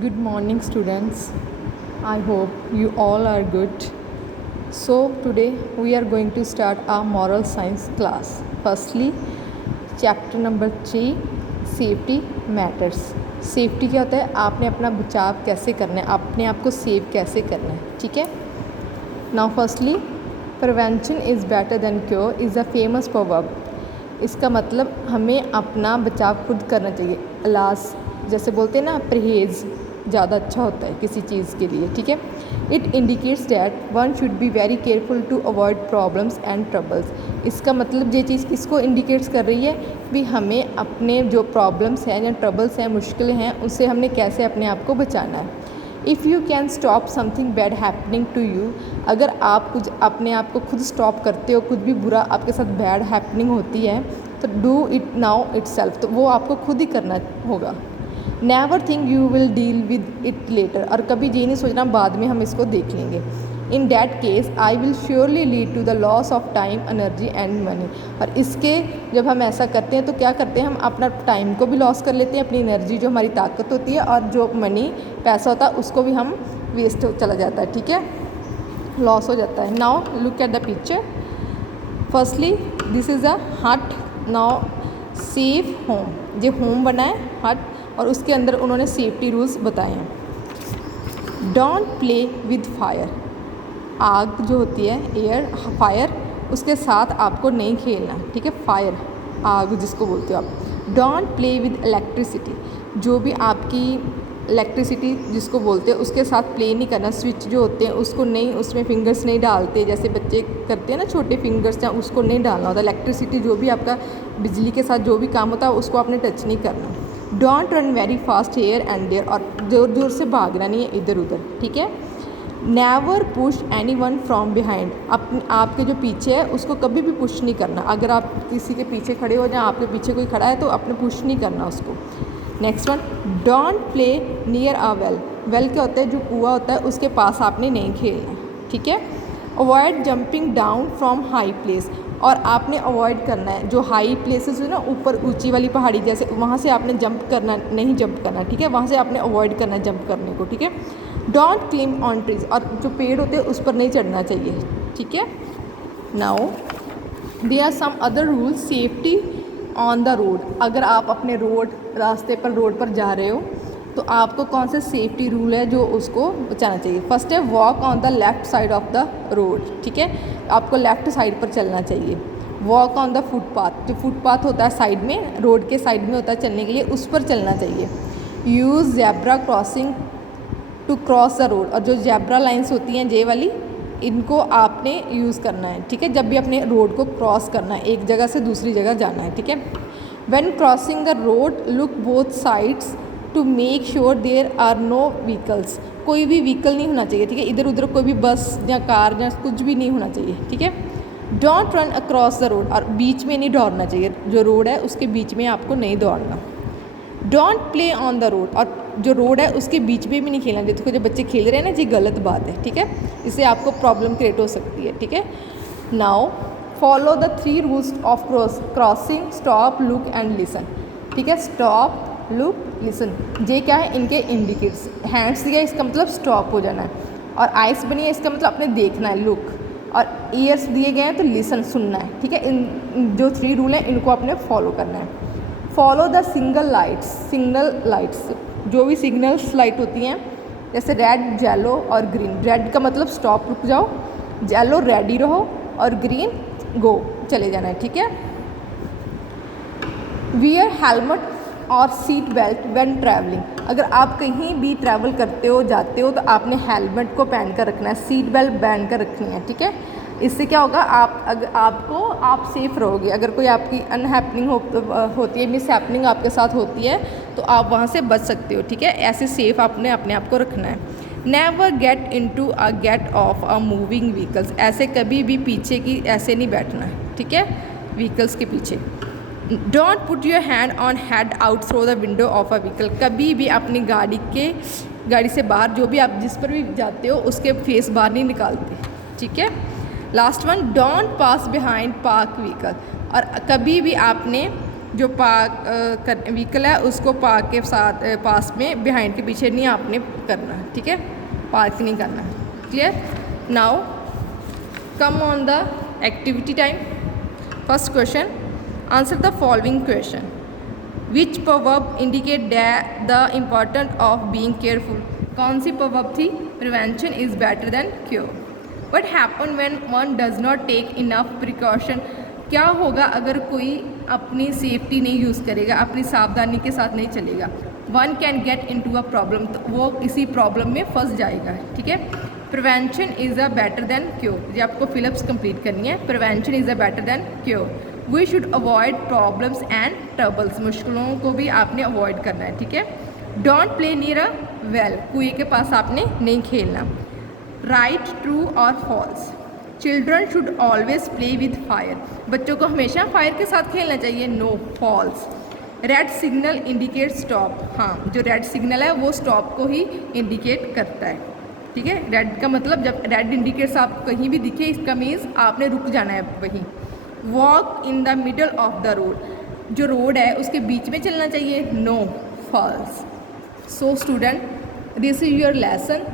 Good morning, students. I hope you all are good. So, today we are going to start our moral science class. Firstly, chapter number 3 safety matters. Safety क्या होता है? आपने अपना बचाव कैसे करना है, अपने आप को सेव कैसे करना है, ठीक है. Now firstly, prevention is better than cure is a famous proverb. इसका मतलब हमें अपना बचाव खुद करना चाहिए. इलाज जैसे बोलते हैं ना, परहेज़ ज़्यादा अच्छा होता है किसी चीज़ के लिए, ठीक है. It indicates that one should be very careful to avoid problems and troubles. इसका मतलब ये चीज़ किसको इंडिकेट्स कर रही है भी हमें अपने जो प्रॉब्लम्स हैं या ट्रबल्स हैं, मुश्किलें हैं, उससे हमने कैसे अपने आप को बचाना है. If you can stop something bad happening to you, अगर आप कुछ अपने आप को खुद स्टॉप करते हो, कुछ भी बुरा आपके साथ बैड हैपनिंग होती है तो डू इट नाउ इटसेल्फ, तो वो आपको खुद ही करना होगा. Never think you will deal with it later, और कभी ये नहीं सोचना बाद में हम इसको देख लेंगे. In that case I will surely lead to the loss of time, energy and money. और इसके जब हम ऐसा करते हैं तो क्या करते हैं, हम अपना टाइम को भी लॉस कर लेते हैं, अपनी एनर्जी जो हमारी ताकत होती है, और जो मनी पैसा होता है उसको भी हम वेस्ट चला जाता है, ठीक है, लॉस हो जाता है. Now look at the picture. Firstly this is a हट. नाउ सेफ होम, जो होम बना है हट, और उसके अंदर उन्होंने सेफ्टी रूल्स बताए हैं. डोंट प्ले विद फायर, आग जो होती है, एयर फायर, उसके साथ आपको नहीं खेलना, ठीक है. फायर आग जिसको बोलते हो आप. डोंट प्ले विद इलेक्ट्रिसिटी, जो भी आपकी इलेक्ट्रिसिटी जिसको बोलते हैं उसके साथ प्ले नहीं करना. स्विच जो होते हैं उसको नहीं, उसमें फिंगर्स नहीं डालते, जैसे बच्चे करते हैं ना छोटे फिंगर्स, या उसको नहीं डालना होता. इलेक्ट्रिसिटी जो भी आपका बिजली के साथ जो भी काम होता है उसको आपने टच नहीं करना. Don't run very fast here and there, और ज़ोर ज़ोर से भागना नहीं है इधर उधर, ठीक है. Never push any one from behind, अपने आपके जो पीछे है उसको कभी भी पुश नहीं करना. अगर आप किसी के पीछे खड़े हो या आपके पीछे कोई खड़ा है तो आपने पुश नहीं करना उसको. Next one, don't play near a well. Well क्या होता है, जो कुआं होता है उसके पास आपने नहीं खेलना, ठीक है. Avoid jumping down from high place, और आपने अवॉइड करना है जो हाई प्लेसेस है ना, ऊपर ऊंची वाली पहाड़ी जैसे, वहाँ से आपने जंप करना नहीं, जंप करना, ठीक है, वहाँ से आपने अवॉइड करना है जंप करने को, ठीक है. डोंट क्लिम्ब ऑन ट्रीज, और जो पेड़ होते हैं उस पर नहीं चढ़ना चाहिए, ठीक है. Now there are some other rules safety on the road. अगर आप अपने रास्ते पर रोड पर जा रहे हो तो आपको कौन से सेफ्टी रूल है जो उसको बचाना चाहिए. फर्स्ट है walk on the left side of the road, ठीक है, आपको लेफ़्ट साइड पर चलना चाहिए. वॉक ऑन द फुटपाथ, जो फुटपाथ होता है साइड में, रोड के साइड में होता है चलने के लिए, उस पर चलना चाहिए. Use zebra crossing to cross the road, और जो ज़ेब्रा लाइन्स होती हैं जे वाली, इनको आपने यूज़ करना है, ठीक है, जब भी अपने रोड को क्रॉस करना है, एक जगह से दूसरी जगह जाना है, ठीक है. When crossing the road look both sides to make sure there are no vehicles, कोई भी व्हीकल नहीं होना चाहिए, ठीक है, इधर उधर कोई भी बस या कार या कुछ भी नहीं होना चाहिए, ठीक है. Don't run across the road, और बीच में नहीं दौड़ना चाहिए, जो रोड है उसके बीच में आपको नहीं दौड़ना. Don't play on the road, और जो रोड है उसके बीच में भी नहीं खेलना. देखो जो बच्चे खेल रहे हैं ना, ये गलत बात है, ठीक है, इससे आपको प्रॉब्लम क्रिएट हो सकती है, ठीक है. Now follow the 3 rules of crossing, stop, look and listen, ठीक है. स्टॉप, लुक, लिसन, ये क्या है, इनके इंडिकेट्स. हैंड्स दिया इसका मतलब स्टॉप हो जाना है, और आइस बनी है इसका मतलब आपने देखना है, लुक, और ईयर्स दिए गए हैं तो लिसन, सुनना है, ठीक है. इन जो 3 रूल हैं इनको आपने फॉलो करना है. फॉलो द सिग्नल लाइट्स, जो भी सिग्नल्स लाइट होती हैं, जैसे रेड, येलो और ग्रीन. रेड का मतलब स्टॉप, रुक जाओ, येलो रेडी रहो, और ग्रीन गो, चले जाना है, ठीक है. वियर हेलमेट और सीट बेल्ट व्हेन ट्रैवलिंग, अगर आप कहीं भी ट्रैवल करते हो, जाते हो, तो आपने हेलमेट को पहन कर रखना है, सीट बेल्ट पहन कर रखनी है, ठीक है. इससे क्या होगा, आप सेफ़ रहोगे. अगर कोई आपकी अनहैपनिंग होती है, मिस हैपनिंग आपके साथ होती है, तो आप वहाँ से बच सकते हो, ठीक है. ऐसे सेफ़ आपने अपने आप को रखना है. Never get into or get off a moving vehicles, ऐसे कभी भी पीछे की ऐसे नहीं बैठना है, ठीक है, व्हीकल्स के पीछे. Don't put your hand on head out through the window of a vehicle, कभी भी अपनी गाड़ी से बाहर, जो भी आप जिस पर भी जाते हो उसके फेस बाहर नहीं निकालते, ठीक है. Last one, don't pass behind park vehicle, और कभी भी आपने जो पार्क व्हीकल है उसको पार्क के साथ पास में बिहाइंड के पीछे नहीं आपने करना, ठीक है, पार्क नहीं करना। Clear? Now come on the activity time. First question, answer the following question. Which proverb indicate the important of being careful? कौन सी proverb थी? Prevention is better than cure. What happen when one does not take enough precaution? क्या होगा अगर कोई अपनी safety नहीं use करेगा, अपनी सावधानी के साथ नहीं चलेगा? One can get into a problem, तो वो इसी प्रॉब्लम में फंस जाएगा, ठीक है। Prevention is a better than cure, ये आपको फिलअप्स कंप्लीट करनी है। Prevention is a better than cure. We should avoid problems and troubles, मुश्किलों को भी आपने अवॉइड करना है, ठीक है। Don't play near a well, कुएं के पास आपने नहीं खेलना। राइट, ट्रू और false? Children should always play with fire, बच्चों को हमेशा फायर के साथ खेलना चाहिए। No, false. Red signal indicate stop, हाँ, जो रेड सिग्नल है वो स्टॉप को ही इंडिकेट करता है, ठीक है। रेड का मतलब जब रेड इंडिकेट्स आप कहीं भी दिखे, इसका मीन्स आपने रुक जाना है वहीं। Walk in the middle of the road, जो रोड है उसके बीच में चलना चाहिए। No, false. So student, this is your lesson.